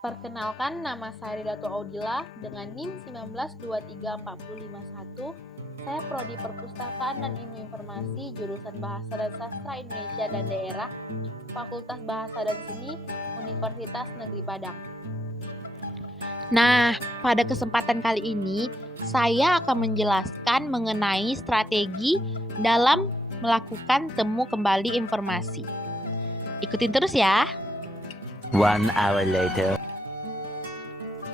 Perkenalkan, nama saya Ridatu Audila dengan NIM 19234051. Saya Prodi Perpustakaan dan Ilmu Informasi, jurusan Bahasa dan Sastra Indonesia dan Daerah, Fakultas Bahasa dan Seni, Universitas Negeri Padang. Nah, pada kesempatan kali ini, saya akan menjelaskan mengenai strategi dalam melakukan temu kembali informasi. Ikutin terus ya. 1 hour later.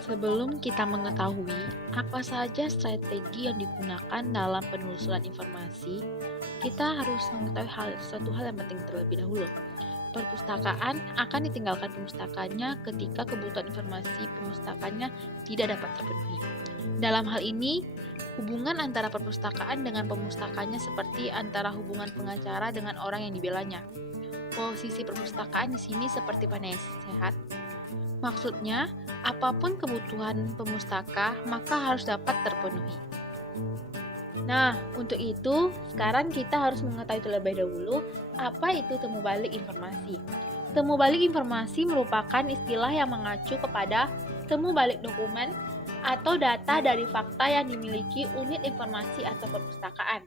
Sebelum kita mengetahui apa saja strategi yang digunakan dalam penelusuran informasi, kita harus mengetahui satu hal yang penting terlebih dahulu. Perpustakaan akan ditinggalkan pemustakanya ketika kebutuhan informasi pemustakanya tidak dapat terpenuhi. Dalam hal ini, hubungan antara perpustakaan dengan pemustakanya seperti antara hubungan pengacara dengan orang yang dibelanya. Posisi perpustakaan di sini seperti penasehat. Maksudnya, apapun kebutuhan pemustaka, maka harus dapat terpenuhi. Nah, untuk itu, sekarang kita harus mengetahui terlebih dahulu apa itu temu balik informasi. Temu balik informasi merupakan istilah yang mengacu kepada temu balik dokumen atau data dari fakta yang dimiliki unit informasi atau perpustakaan.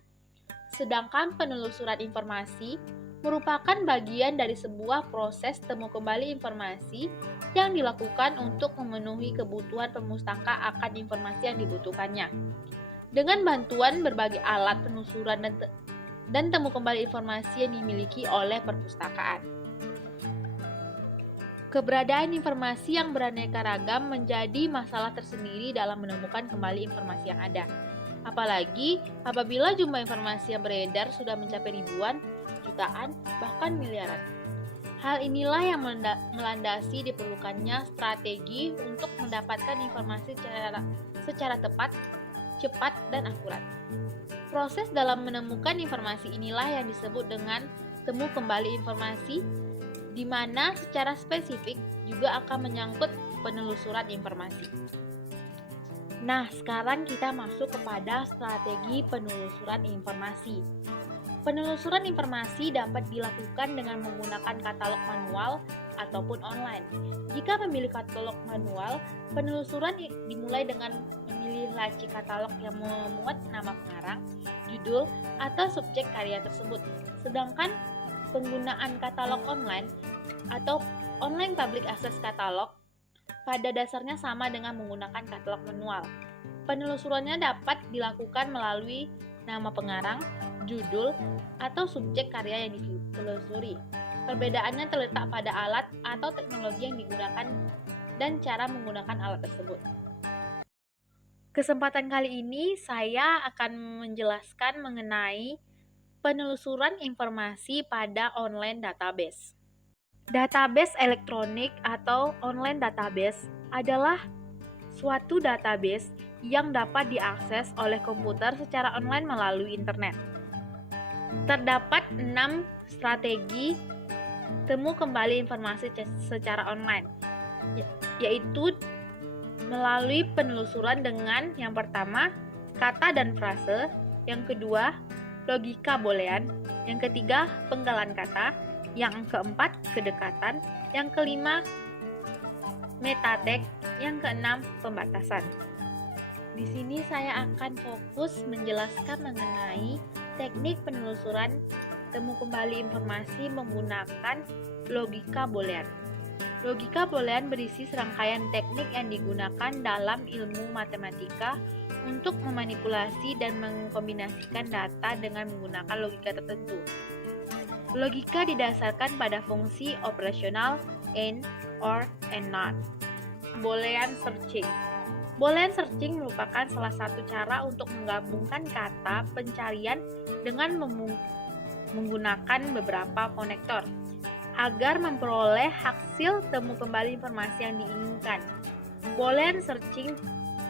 Sedangkan penelusuran informasi merupakan bagian dari sebuah proses temu kembali informasi yang dilakukan untuk memenuhi kebutuhan pemustaka akan informasi yang dibutuhkannya. Dengan bantuan berbagai alat penelusuran dan temu kembali informasi yang dimiliki oleh perpustakaan. Keberadaan informasi yang beraneka ragam menjadi masalah tersendiri dalam menemukan kembali informasi yang ada. Apalagi apabila jumlah informasi yang beredar sudah mencapai ribuan, jutaan, bahkan miliaran. Hal inilah yang melandasi diperlukannya strategi untuk mendapatkan informasi secara tepat, cepat, dan akurat. Proses dalam menemukan informasi inilah yang disebut dengan temu kembali informasi, di mana secara spesifik juga akan menyangkut penelusuran informasi. Nah, sekarang kita masuk kepada strategi penelusuran informasi. Penelusuran informasi dapat dilakukan dengan menggunakan katalog manual ataupun online. Jika memilih katalog manual, penelusuran dimulai dengan memilih laci katalog yang memuat nama pengarang, judul, atau subjek karya tersebut. Sedangkan penggunaan katalog online atau online public access katalog pada dasarnya sama dengan menggunakan katalog manual. Penelusurannya dapat dilakukan melalui nama pengarang, judul, atau subjek karya yang ditelusuri. Perbedaannya terletak pada alat atau teknologi yang digunakan dan cara menggunakan alat tersebut. Kesempatan kali ini saya akan menjelaskan mengenai penelusuran informasi pada online database. Database elektronik atau online database adalah suatu database yang dapat diakses oleh komputer secara online melalui internet. Terdapat 6 strategi temu kembali informasi secara online, yaitu melalui penelusuran dengan yang pertama, kata dan frase, yang kedua, logika boolean, yang ketiga, penggalan kata, yang keempat, kedekatan, yang kelima, metatek, yang keenam, pembatasan. Di sini saya akan fokus menjelaskan mengenai teknik penelusuran temu kembali informasi menggunakan logika boolean. Logika boolean berisi serangkaian teknik yang digunakan dalam ilmu matematika untuk memanipulasi dan mengkombinasikan data dengan menggunakan logika tertentu. Logika didasarkan pada fungsi operasional and, or, and not. Boolean searching. Boolean searching merupakan salah satu cara untuk menggabungkan kata pencarian dengan menggunakan beberapa konektor agar memperoleh hasil temu kembali informasi yang diinginkan. Boolean searching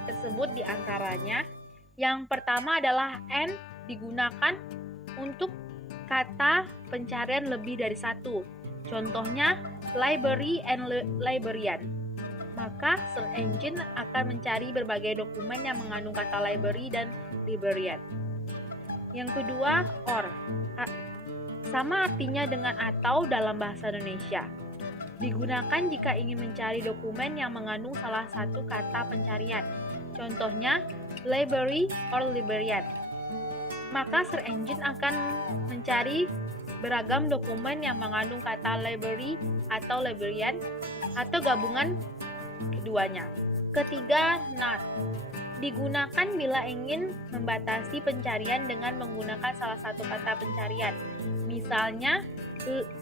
tersebut diantaranya yang pertama adalah AND digunakan untuk kata pencarian lebih dari satu. Contohnya library and librarian. Maka search engine akan mencari berbagai dokumen yang mengandung kata library dan librarian. Yang kedua, OR. Sama artinya dengan atau dalam bahasa Indonesia. Digunakan jika ingin mencari dokumen yang mengandung salah satu kata pencarian. Contohnya, library or librarian. Maka search engine akan mencari beragam dokumen yang mengandung kata library atau librarian atau gabungan keduanya. Ketiga, not. Digunakan bila ingin membatasi pencarian dengan menggunakan salah satu kata pencarian. Misalnya,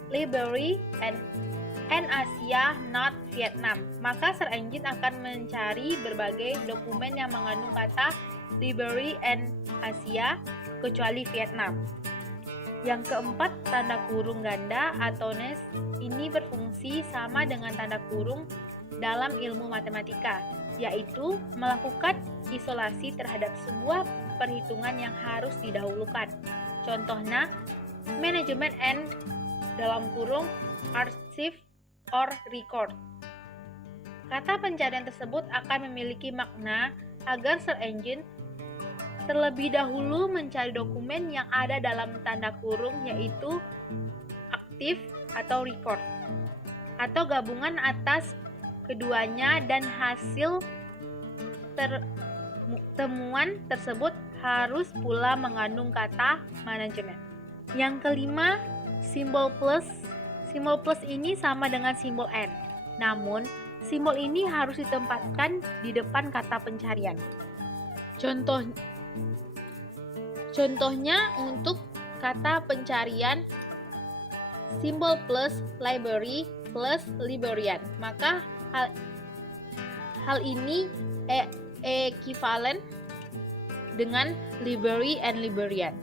library and Asia, not Vietnam. Maka search engine akan mencari berbagai dokumen yang mengandung kata library and Asia kecuali Vietnam. Yang keempat, tanda kurung ganda atau nest ini berfungsi sama dengan tanda kurung dalam ilmu matematika, yaitu melakukan isolasi terhadap sebuah perhitungan yang harus didahulukan. Contohnya, management and dalam kurung archive or record. Kata pencarian tersebut akan memiliki makna agar search engine terlebih dahulu mencari dokumen yang ada dalam tanda kurung yaitu aktif atau record atau gabungan atas keduanya dan hasil temuan tersebut harus pula mengandung kata manajemen. Yang kelima, simbol plus. Simbol plus ini sama dengan simbol N. Namun, simbol ini harus ditempatkan di depan kata pencarian. Contohnya untuk kata pencarian simbol plus library plus librarian. Maka hal ini ekivalen dengan library and librarian.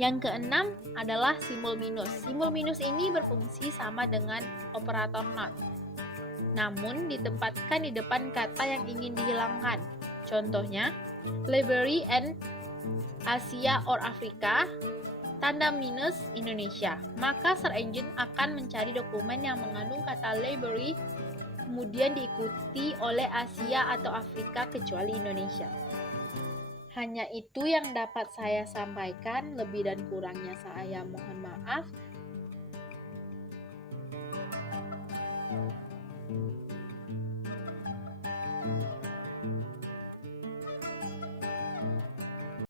Yang keenam adalah simbol minus. Simbol minus ini berfungsi sama dengan operator not, namun ditempatkan di depan kata yang ingin dihilangkan. Contohnya, library and Asia or Afrika, tanda minus Indonesia. Maka search engine akan mencari dokumen yang mengandung kata library, kemudian diikuti oleh Asia atau Afrika kecuali Indonesia. Hanya itu yang dapat saya sampaikan, lebih dan kurangnya saya mohon maaf.